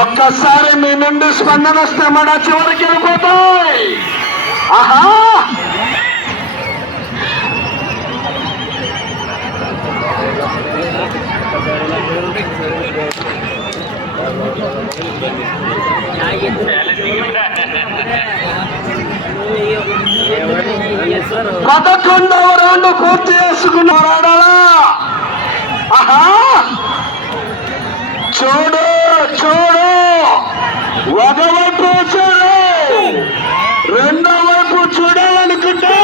ఒక్కసారి మీ నుండి స్పందన వస్తే మన చివరికి వెళ్ళిపోతాయి. ఆహా, పదకొండవ రౌండ్ పూర్తి చేసుకున్నారు. ఆడాలా? ఆహా, చూడు చూడు, ఒకవైపు చూడు, రెండో వైపు చూడాలనుకుంటే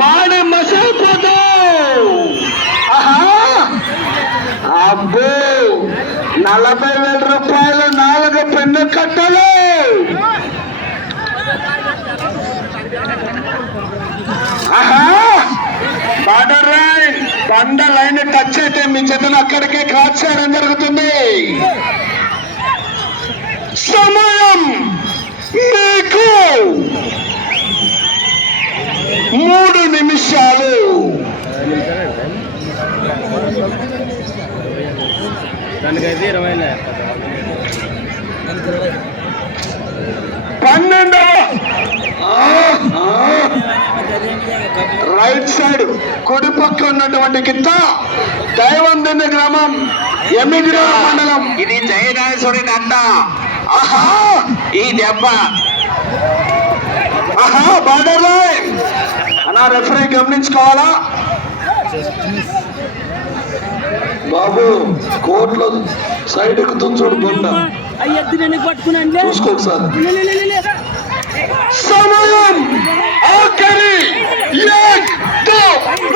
మాడి మసైపోతావు. ఆహా, అబ్బో, 40,000 రూపాయలు 4 పెన్ను కట్టలు. ఆహా, బార్డర్ లైన్, బండ లైన్ టచ్ అయితే మీ చేతులు అక్కడికే క్రాస్ చేయడం జరుగుతుంది. సమయం మీకు 3 నిమిషాలు. 12వ రైట్ సైడ్ కుడి పక్క ఉన్నటువంటి కింద దైవందిని గ్రామం, ఎమ్మిగ్రా మండలం. ఇది జయనాథేశ్వరి అడ్డ. ఆహా, ఈ దెబ్బ. ఆహా, బార్డర్ లైన్ అన్నా, రెఫరీ గమనించుకోవాలా బాబు. కోర్టులో సైడ్ ఎక్కుతుంది చూడు, బండ చూసుకో సార్. సమయం ఆఖరి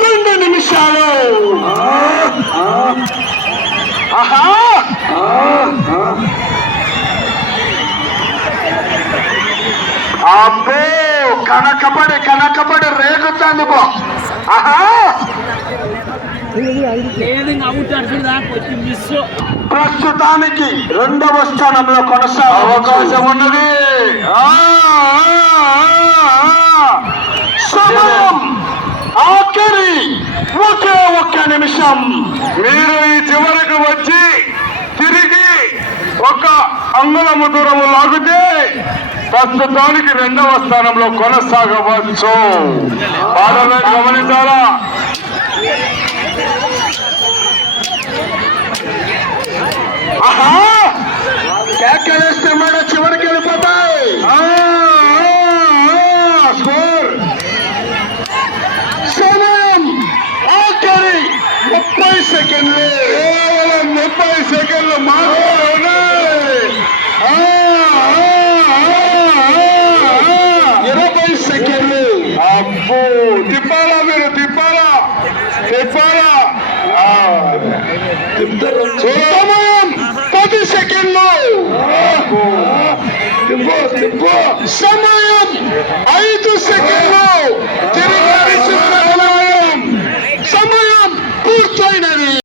2 నిమిషాలు. ఆహా, అబ్బో, కనకబడి రేగుతుంది బా. ఆహా, ప్రస్తుతానికి 2వ స్థానంలో కొనసాగే అవకాశం ఉన్నది. సమయం ఆఖరి 1 నిమిషం. మీరు ఈ చివరకు వచ్చి తిరిగి 1 అంగుళము దూరము లాగితే ప్రస్తుతానికి 2వ స్థానంలో కొనసాగవచ్చు. బాధలు గమనించాలా? ఆహా, కేకలేస్తే మన చివరికి వెళ్ళిపోతాయి. స్కోర్ సమయం ఆఖరి 30 సెకండ్లు. 30 సెకండ్లు మాత్రమే. 20 సెకండ్లు. అబ్బో, తిప్పాలా మీరు, తిప్పాలా. సమయం 10 సెకండ్లు. సమయం 5 సెకండ్లు.